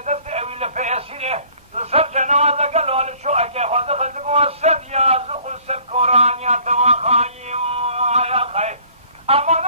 دست اویل فیسیه سر جنازه قالوا شو اكي خذ خذ وسد يا زخ القران يا تواخايم يا خي اما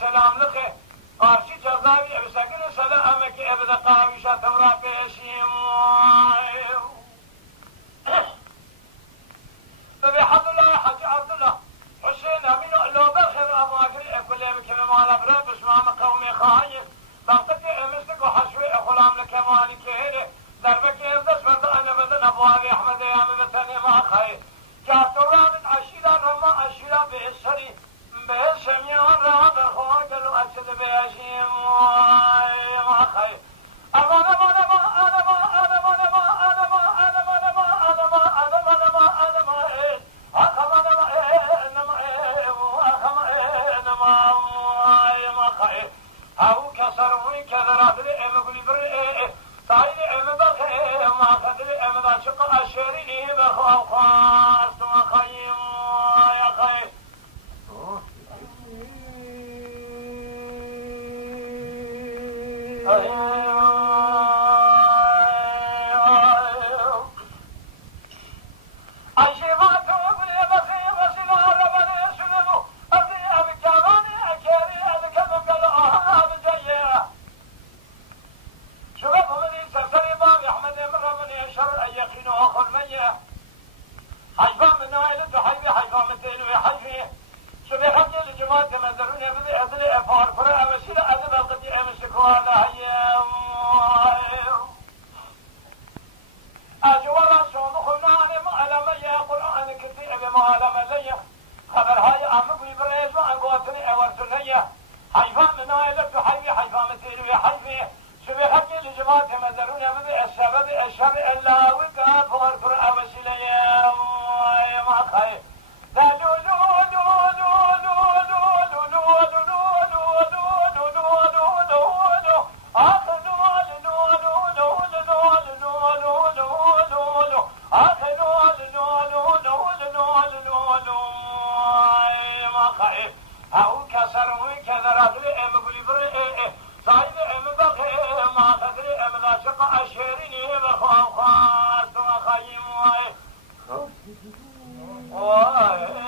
سلام لك قارشي جزاوي بسكن سلامك ابدا قاويشة تورا بيشيم بحمد الله حج عبد الله حسين امين لو بخير اماكن كل يوم كلمه على برا بسمع قومي خايف ضغطك امسك وحشوي غلام لك ماني كهله دربك ابدس فرد انا بدن ابوابي احمد يا مبتني ما خايف جاتورا من عشيره رما عشيره باسري بسمي الراب الخواجل وأسد بيشيم ما خير أو كسر وكذا أدري أمقلي بري صاير أمبخي ما خدري أمدا شق أشري بخواص ما خيم يا خير أو كسر وكذا أدري أمقلي بري صايد أمبخي ما تدري أمدا شق أشريني بخواص وخيم واي